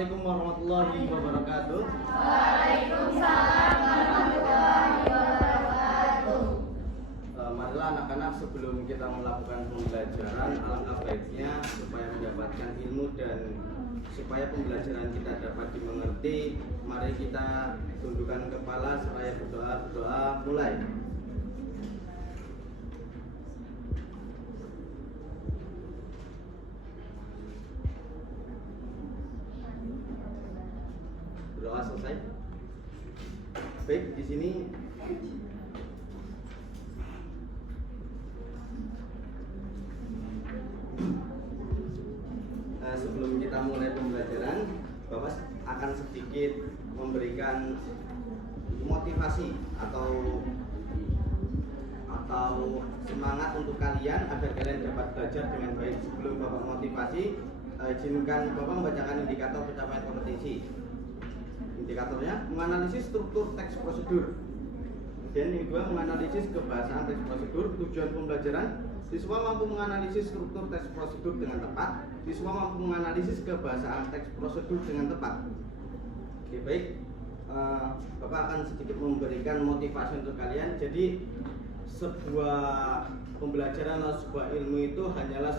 Assalamualaikum warahmatullahi wabarakatuh. Waalaikumsalam warahmatullahi wabarakatuh. Marilah anak-anak, sebelum kita melakukan pembelajaran, alangkah baiknya supaya mendapatkan ilmu dan supaya pembelajaran kita dapat dimengerti, mari kita tundukkan kepala seraya berdoa. Mulai. Berdoa selesai. Baik, di sini sebelum kita mulai pembelajaran, Bapak akan sedikit memberikan motivasi atau semangat untuk kalian agar kalian dapat belajar dengan baik. Sebelum Bapak motivasi, izinkan Bapak membacakan indikator pencapaian kompetensi. Indikatornya menganalisis struktur teks prosedur. Dan yang kedua, menganalisis kebahasaan teks prosedur. Tujuan pembelajaran: siswa mampu menganalisis struktur teks prosedur dengan tepat. Siswa mampu menganalisis kebahasaan teks prosedur dengan tepat. Oke, baik. Bapak akan sedikit memberikan motivasi untuk kalian. Jadi sebuah pembelajaran atau sebuah ilmu itu hanyalah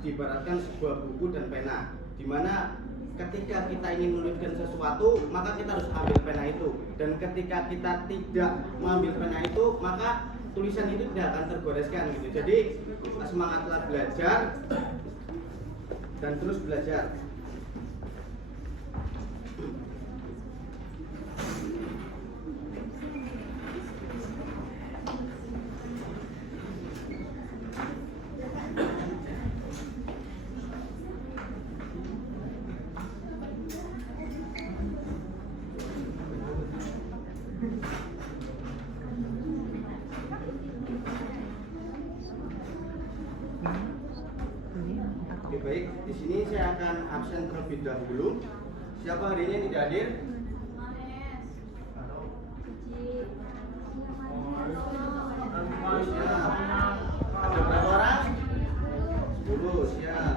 diibaratkan sebuah buku dan pena, dimana ketika kita ingin menuliskan sesuatu, maka kita harus ambil pena itu. Dan ketika kita tidak mengambil pena itu, maka tulisan itu tidak akan tergoreskan gitu. Jadi semangatlah belajar dan terus belajar. Oke, baik, di sini saya akan absen terlebih dahulu. Siapa hari ini tidak hadir? Siap. Ada berapa orang? 10, siap.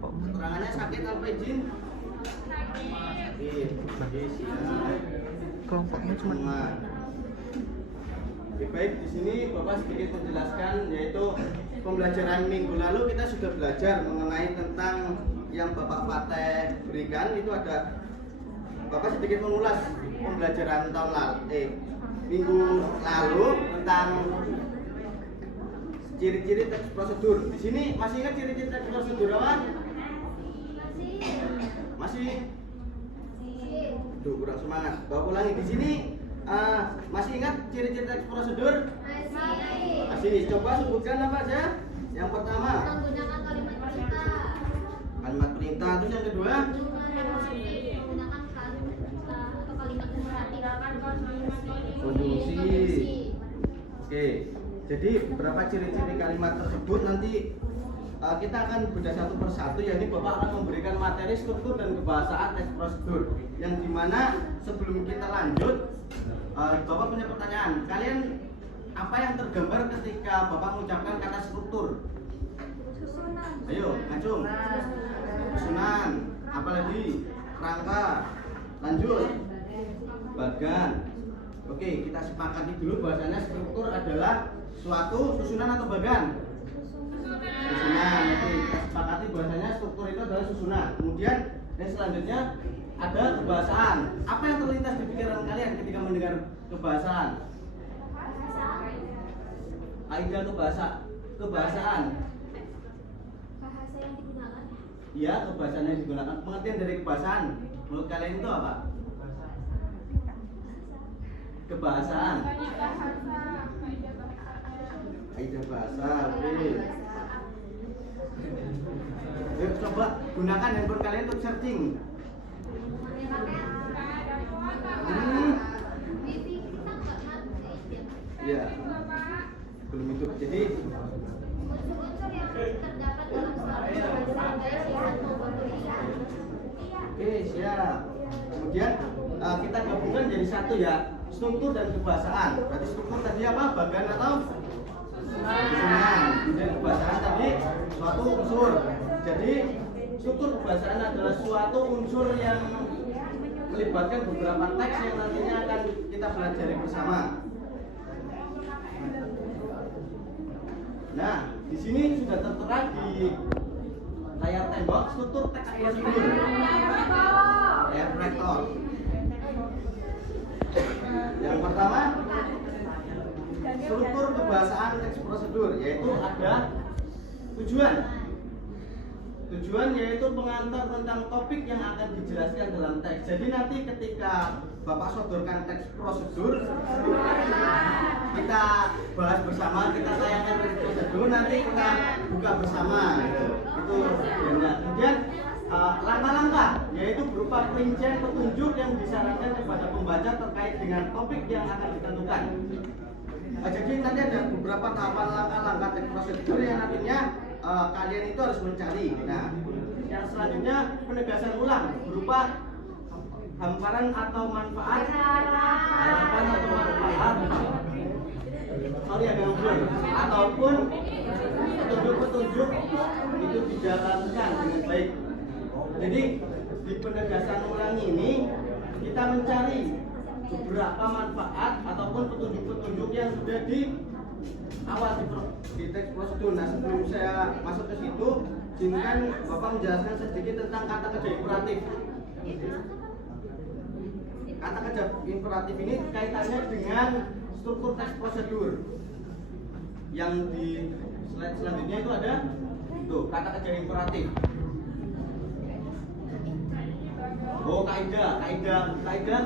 Keterangannya sakit apa izin? Sakit. Oke, siap. Kelompoknya cuma Oke, baik, di sini Bapak sedikit menjelaskan, yaitu pembelajaran minggu lalu kita sudah belajar mengenai tentang yang Bapak Fateh berikan. Itu ada, Bapak sedikit mengulas pembelajaran minggu lalu tentang ciri-ciri teks prosedur. Di sini masih ingat ciri-ciri teks prosedur apa? Masih? Duh, kurang semangat. Bapak ulangi. Di sini masih ingat ciri-ciri teks prosedur? Masih. Coba sebutkan apa aja? Yang pertama, Menggunakan kalimat perintah. Kalimat perintah. Terus yang kedua? Menggunakan kalimat perintah atau kalimat memperhatikan Konjungsi. Oke. Jadi beberapa ciri-ciri kalimat tersebut nanti kita akan bedah satu persatu. Yakni Bapak akan memberikan materi struktur dan kebahasaan teks prosedur. Yang dimana sebelum kita lanjut, Bapak punya pertanyaan. Kalian apa yang tergambar ketika Bapak mengucapkan kata struktur? Susunan. Ayo, ngacung. Susunan. Apalagi? Rangka. Lanjut. Bagan. Oke, kita sepakati dulu bahasanya struktur adalah suatu susunan atau bagan? Susunan. Oke, kita sepakati bahasanya struktur itu adalah susunan. Kemudian yang selanjutnya ada kebahasaan. Apa yang terlintas di pikiran kalian ketika mendengar kebahasaan? Aida kebahasaan. Bahasa yang digunakan. Iya, kebahasaan yang digunakan. Pengertian dari kebahasaan menurut kalian itu apa? Kebahasaan. Aida bahasa. Oke. Yuk, coba gunakan handphone kalian untuk searching. Ya, belum itu. Jadi Unsur-unsur yang terdapat dalam suatu bahasa sifat maupun tulisan. oke, siap. Kemudian kita gabungkan jadi satu ya, struktur dan kebahasaan. Berarti struktur tadi apa? Bagan atau susunan. Kemudian kebahasaan suatu unsur. Jadi struktur kebahasaan adalah suatu unsur yang melibatkan beberapa teks yang nantinya akan kita pelajari bersama. Nah, di sini sudah tertera di layar tembok struktur teks prosedur. Layar proyektor. Yang pertama, struktur kebahasaan teks prosedur, yaitu ada tujuan. Tujuan yaitu pengantar tentang topik yang akan dijelaskan dalam teks. Jadi nanti ketika Bapak sodorkan teks prosedur, kita bahas bersama, kita tayangkan teks prosedur, nanti kita buka bersama. Itu tujuannya. Kemudian langkah-langkah, yaitu berupa perincian petunjuk yang disarankan kepada pembaca terkait dengan topik yang akan ditentukan. Jadi nanti ada beberapa tahapan langkah-langkah teks prosedur yang nantinya kalian itu harus mencari. Nah, yang selanjutnya penegasan ulang berupa hamparan atau manfaat, ataupun petunjuk-petunjuk itu dijalankan dengan baik. Jadi di penegasan ulang ini kita mencari beberapa manfaat ataupun petunjuk-petunjuk yang sudah di awal di teks prosedur. Nah, sebelum saya masuk ke situ, izinkan Bapak menjelaskan sedikit tentang kata kerja imperatif. Kata kerja imperatif ini kaitannya dengan struktur teks prosedur. Yang di slide selanjutnya itu ada kata kerja imperatif. Oh, kaidah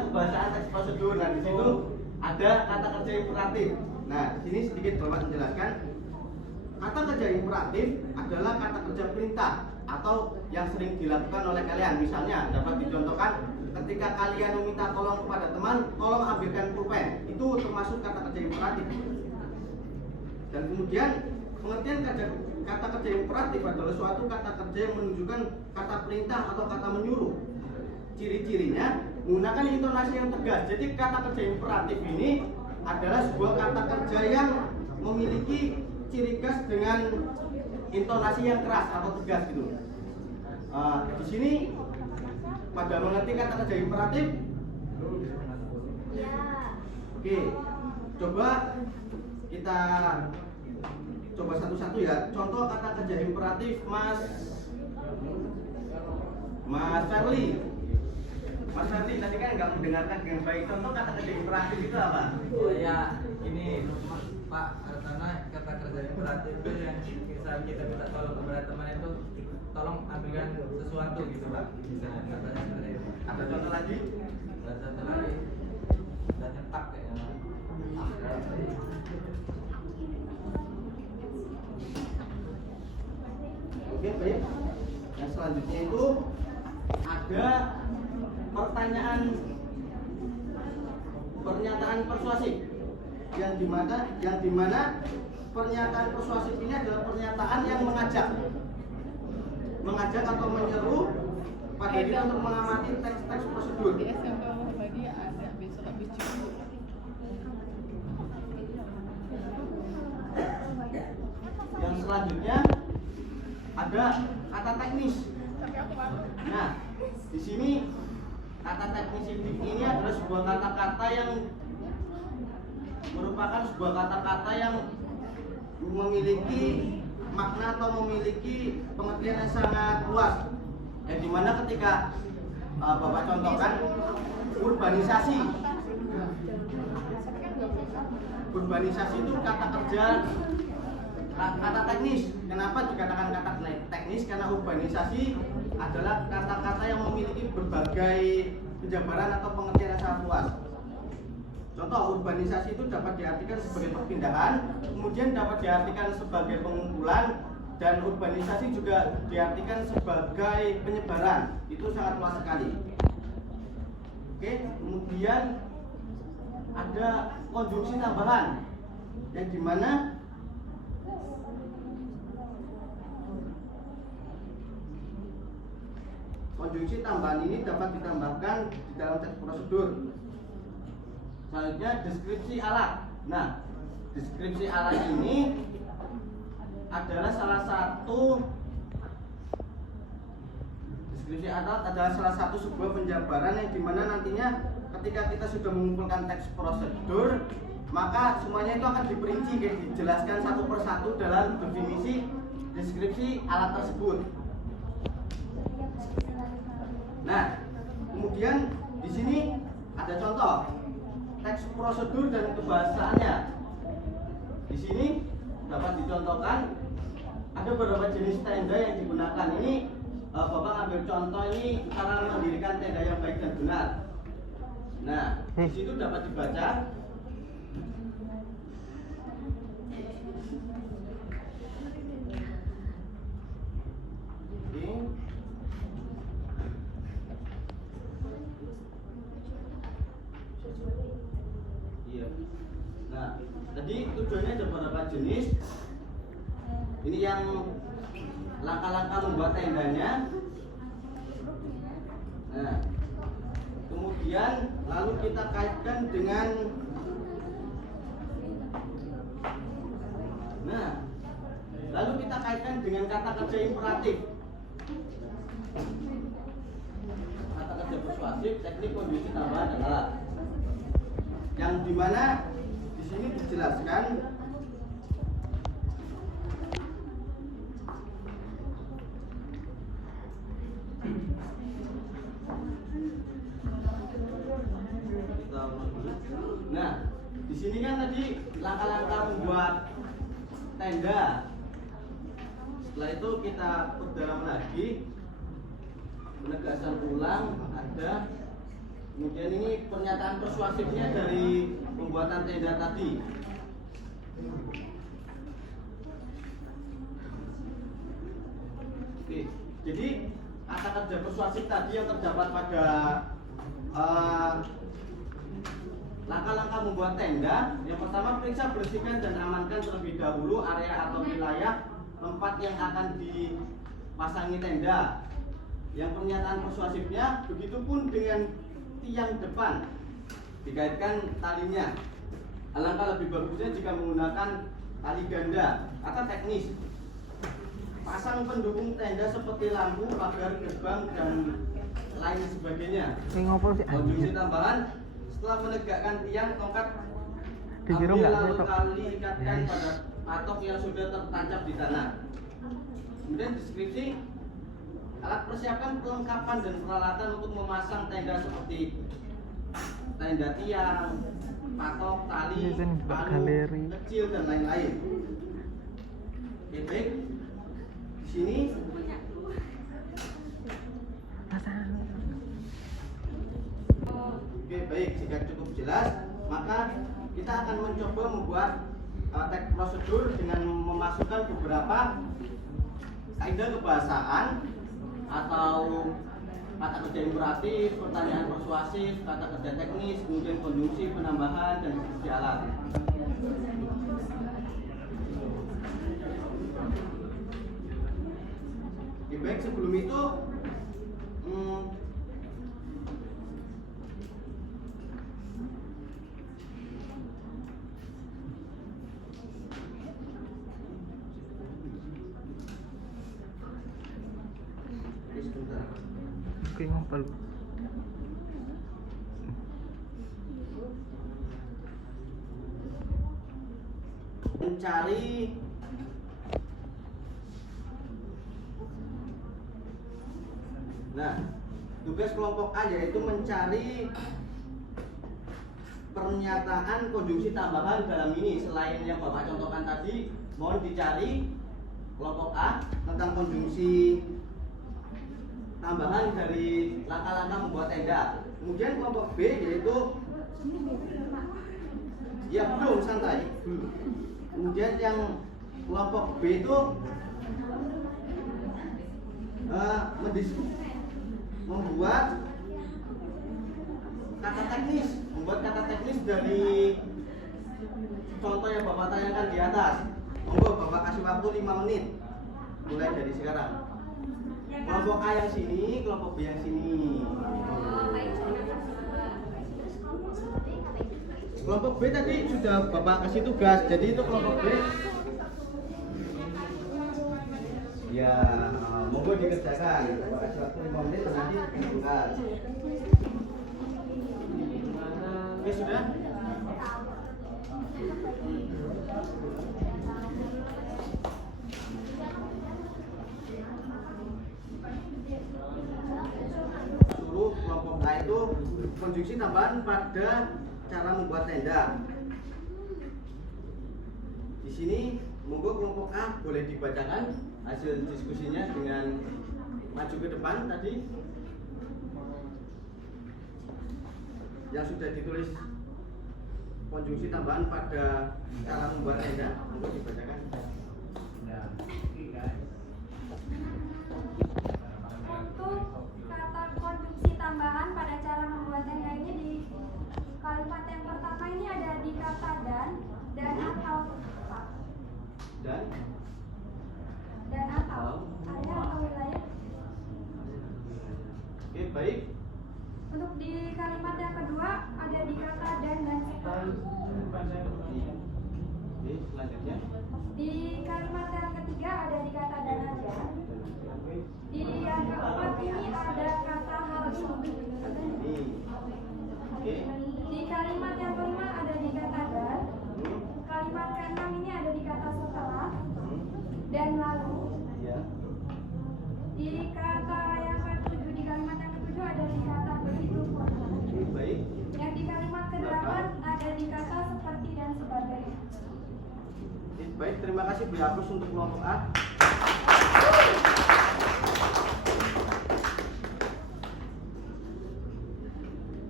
kebahasaan teks prosedur. Nah, di situ ada kata kerja imperatif. Nah, di sini sedikit Bapak menjelaskan. Kata kerja imperatif adalah kata kerja perintah atau yang sering dilakukan oleh kalian. Misalnya dapat dicontohkan ketika kalian meminta tolong kepada teman, tolong ambilkan pulpen. Itu termasuk kata kerja imperatif. Dan kemudian pengertian kata kerja imperatif adalah suatu kata kerja yang menunjukkan kata perintah atau kata menyuruh. Ciri-cirinya menggunakan intonasi yang tegas. Jadi kata kerja imperatif ini adalah sebuah kata kerja yang memiliki ciri khas dengan intonasi yang keras atau tegas gitu. Di sini pada mengerti kata kerja imperatif? Ya. Oke, coba kita coba satu-satu ya. Contoh kata kerja imperatif Mas Ferli. Mas Ferli tadi kan nggak mendengarkan dengan baik. Contoh kata kerja imperatif itu apa? Oh ya, ini Pak, karena kata kerja imperatif itu yang misal kita minta tolong kepada teman itu tolong ambilkan sesuatu gitu Pak. Bisa katanya seperti itu. Ada contoh lagi? Dan satu lagi dan nyetak kayaknya. Oke, baik. Yang selanjutnya itu ada pernyataan persuasif yang dimana pernyataan persuasif ini adalah pernyataan yang mengajak atau menyeru pada diri untuk mengamati teks-teks prosedur. Di SMP Muhammadiyah ya ada besok habis cuci. Yang selanjutnya ada kata teknis. Nah, di sini kata teknis ini adalah sebuah kata-kata yang merupakan sebuah kata-kata yang memiliki makna atau memiliki pengertian yang sangat luas. Yang dimana ketika Bapak contohkan urbanisasi. Urbanisasi itu kata kerja, kata teknis. Kenapa dikatakan kata teknis? Karena urbanisasi adalah kata-kata yang memiliki berbagai penjabaran atau pengertian yang sangat luas. Contoh, urbanisasi itu dapat diartikan sebagai perpindahan, kemudian dapat diartikan sebagai pengumpulan, dan urbanisasi juga diartikan sebagai penyebaran. Itu sangat luas sekali. Oke, kemudian ada konjungsi tambahan yang dimana konjungsi tambahan ini dapat ditambahkan di dalam teks prosedur. Selanjutnya deskripsi alat. Nah, deskripsi alat ini adalah salah satu deskripsi alat adalah salah satu sebuah penjabaran yang dimana nantinya ketika kita sudah mengumpulkan teks prosedur, maka semuanya itu akan diperinci, kayak dijelaskan satu persatu dalam definisi deskripsi alat tersebut. Nah, kemudian di sini ada contoh teks prosedur dan kebahasaannya. Di sini dapat dicontohkan ada beberapa jenis tenda yang digunakan. Ini Bapak ambil contoh ini cara mendirikan tenda yang baik dan benar. Nah, di situ dapat dibaca iya. Nah, tadi tujuannya ada beberapa jenis. Ini yang langkah-langkah membuat tendanya. Nah, kemudian lalu kita kaitkan dengan kata kerja imperatif, kata kerja persuasif, teknik konjungsi tambahan adalah yang dimana di sini dijelaskan nah, di sini kan tadi langkah-langkah membuat tenda. Setelah itu kita perdalam lagi, penegasan ulang ada. Kemudian ini pernyataan persuasifnya dari pembuatan tenda tadi. Oke, jadi kata kerja persuasif tadi yang terdapat pada langkah-langkah membuat tenda. Yang pertama, periksa, bersihkan dan amankan terlebih dahulu area atau wilayah tempat yang akan dipasangi tenda. Yang pernyataan persuasifnya, begitupun dengan tiang depan, dikaitkan talinya. Alangkah lebih bagusnya jika menggunakan tali ganda. Kata teknis, pasang pendukung tenda seperti lampu, pagar, gerbang, dan lain sebagainya. Konjungsi tambahan, setelah menegakkan tiang, tongkat ambil lalu kali ikatkan pada patok yang sudah tertancap di tanah. Kemudian deskripsi alat persiapan, perlengkapan dan peralatan untuk memasang tenda seperti tenda tiang, patok, tali, palu kecil dan lain-lain. Oke, baik. Di sini oke, baik, jika cukup jelas, maka kita akan mencoba membuat teks prosedur dengan memasukkan beberapa kaidah kebahasaan atau kata kerja imperatif, pertanyaan persuasif, kata kerja teknis, kemudian konjungsi, penambahan, dan deskripsi alat. Oke, baik, sebelum itu Oke, ngopal. Mencari tugas kelompok A yaitu mencari pernyataan konjungsi tambahan dalam ini. Selain yang Bapak contohkan tadi, mohon dicari kelompok A tentang konjungsi tambahan dari langkah-langkah membuat tenda. Kemudian kelompok B yaitu ya belum santai. Kemudian yang kelompok B itu membuat kata teknis dari contoh yang Bapak tanyakan di atas. Monggo Bapak kasih waktu 5 menit mulai dari sekarang. Kelompok A yang sini, kelompok B yang sini. Kelompok B tadi sudah Bapak kasih tugas, jadi itu kelompok B Ya, monggo dikerjakan. Kasih waktu 5 menit nanti dibuka. Oke, sudah? Suruh kelompok A itu konjungsi tambahan pada cara membuat tenda. Di sini monggo kelompok A boleh dibacakan hasil diskusinya dengan maju ke depan tadi. Yang sudah ditulis konjungsi tambahan pada cara membuat tenda, monggo dibacakan. Untuk kata konjungsi tambahan pada cara membuat tenda ini di kalimat yang pertama ini ada di kata dan atau. Dan atau area atau wilayah. Oke, baik. Untuk di kalimat yang kedua ada di kata dan sekali. Oke, selanjutnya. Di kalimat yang ketiga ada di kata dan aja. Di yang keempat ini ada kata hal ini. Ini. Oke. Di kalimat yang kelima ada di kata dan. Kalimat keenam ini ada di kata setelah dan lalu. Ya. Di kata yang ketujuh, di kalimat yang ketujuh ada di kata begitu pun. Oke, baik. Yang di kalimat kedelapan ada di kata seperti dan sebagainya. Oke, baik, terima kasih Bu Yapus untuk kelompok A.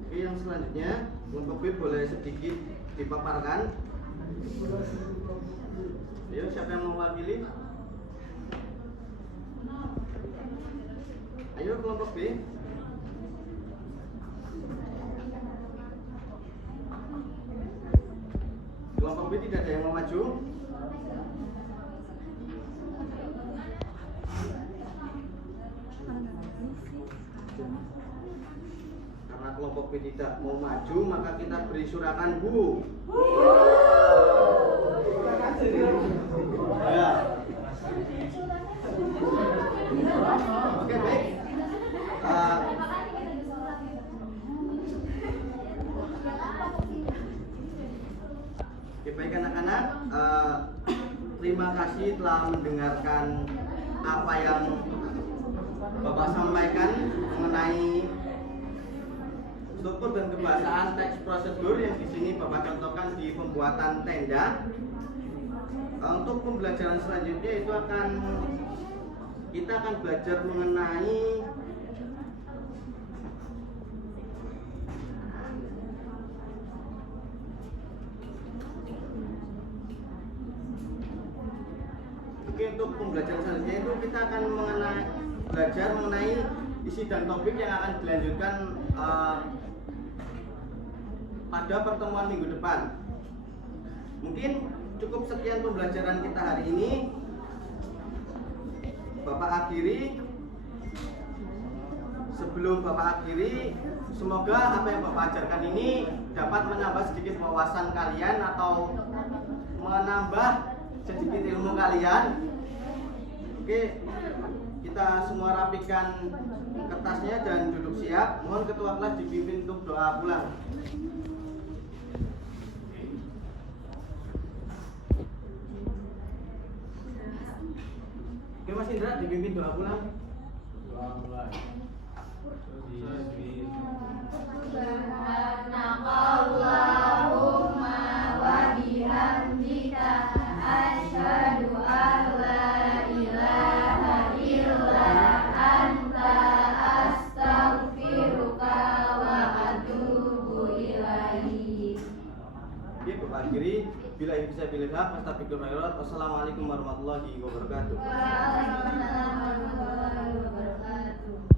Oke, yang selanjutnya kelompok B boleh sedikit dipaparkan. Ayo, siapa yang mewakili? Ayo kelompok B. Kelompok B tidak ada yang mau maju. Karena kelompok B tidak mau maju, maka kita beri surakan Bu. Ya. Oke, baik. Oke, baik anak-anak. Terima kasih telah mendengarkan apa yang Bapak sampaikan mengenai struktur dan kebahasaan teks prosedur yang di sini Bapak contohkan di pembuatan tenda. Untuk pembelajaran selanjutnya itu kita akan belajar mengenai untuk pembelajaran selanjutnya itu kita akan belajar mengenai isi dan topik yang akan dilanjutkan pada pertemuan minggu depan. Mungkin cukup sekian pembelajaran kita hari ini. Bapak akhiri. Sebelum Bapak akhiri, semoga apa yang Bapak ajarkan ini dapat menambah sedikit wawasan kalian atau menambah sedikit ilmu kalian. Oke, kita semua rapikan kertasnya dan duduk siap. Mohon ketua kelas dipimpin untuk doa pulang. Oke, Mas Indra dipimpin doa pulang. Subhanakallahumma wa bihamdika asyhadu an la ilaha illa anta astaghfiruka wa atubu ilaik. Oke, Bapak akhiri. Bila bisa pilih hak, Wassalamualaikum warahmatullahi wabarakatuh. Waalaikumsalam warahmatullahi wabarakatuh.